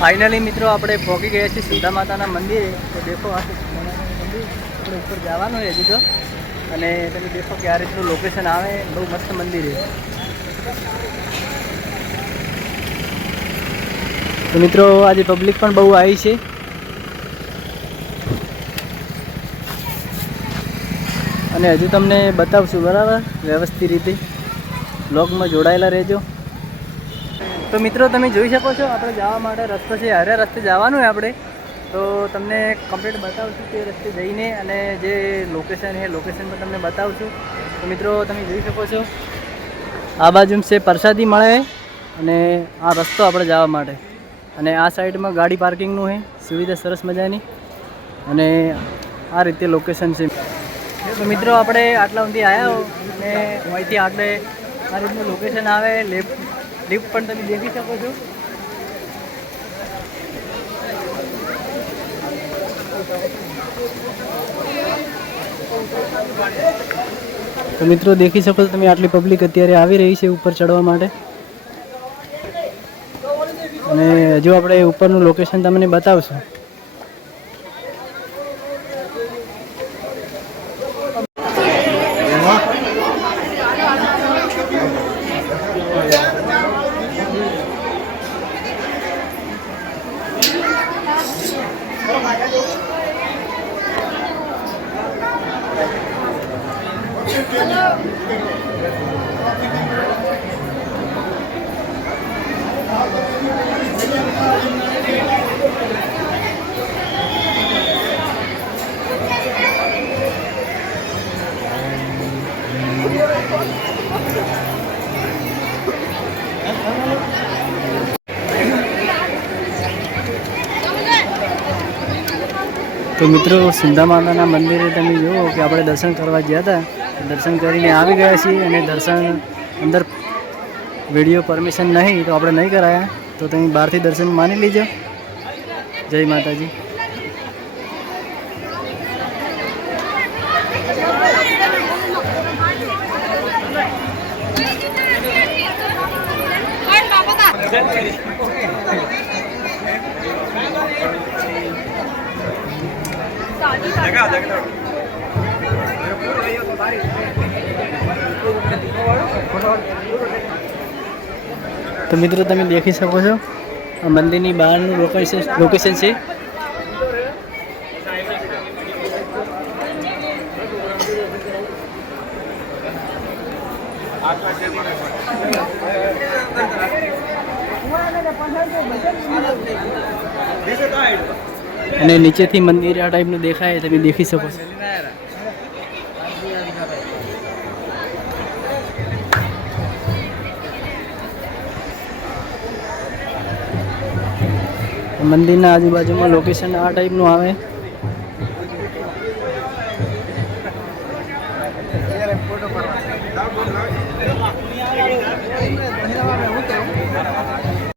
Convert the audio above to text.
Finally મિત્રો, આપણે પહોંચી ગયા છીએ સીધા માતાના મંદિરે. તો દેખો આ મંદિર. આપણે ઉપર જવાનું છે હજી તો. અને તમે દેખો કે આ રીતનું લોકેશન આવે. બહુ મસ્ત મંદિર તો મિત્રો, આજે પબ્લિક પણ બહુ આવી છે. અને હજુ તમને બતાવશું, બરાબર? વ્યવસ્થિત રીતે. બ્લોગમાં જોડાયેલા રહેજો. તો મિત્રો, તમે જોઈ શકો છો, આપણે જવા માટે રસ્તો છે, હરે રસ્તે જવાનું હોય આપણે. તો તમને કમ્પ્લીટ બતાવશું તે રસ્તે જઈને અને જે લોકેશન છે લોકેશન પર તમને બતાવશું. તો મિત્રો, તમે જોઈ શકો છો, આ બાજુ છે, પ્રસાદી મળે અને આ રસ્તો આપણે જવા માટે. અને આ સાઈડમાં ગાડી પાર્કિંગનું છે, સુવિધા સરસ મજાની. અને આ રીતે લોકેશન છે. તો મિત્રો, આપણે આટલા સુધી આવ્યા અને અહીંથી આપણે આ રીતનું લોકેશન આવે લિફ્ટ લિફ્ટ પણ તમે દેખી શકો છો. તો મિત્રો, દેખી શકો છો તમે આટલી પબ્લિક અત્યારે આવી રહી છે ઉપર ચડવા માટે. અને હજુ આપણે ઉપરનું લોકેશન તમને બતાવશું. તો મિત્રો સિંધા માતાના મંદિરે તમે જુઓ કે આપણે દર્શન કરવા ગયા હતા. દર્શન કરીને આવી ગયા છીએ અને દર્શન અંદર વીડિયો પરમિશન નહીં તો આપણે નહીં કરાયા. તો તમે બહારથી દર્શન માની લીજો. જય માતાજી. તો મિત્રો, તમે દેખી શકો છો, આ મંદિરની બહારનું લોકેશન લોકેશન છે. અને નીચેથી મંદિર આ ટાઈપનું દેખાય, તમે દેખી શકો છો. મંદિરના આજુબાજુમાં લોકેશન આ ટાઈપનું આવે. ફોટો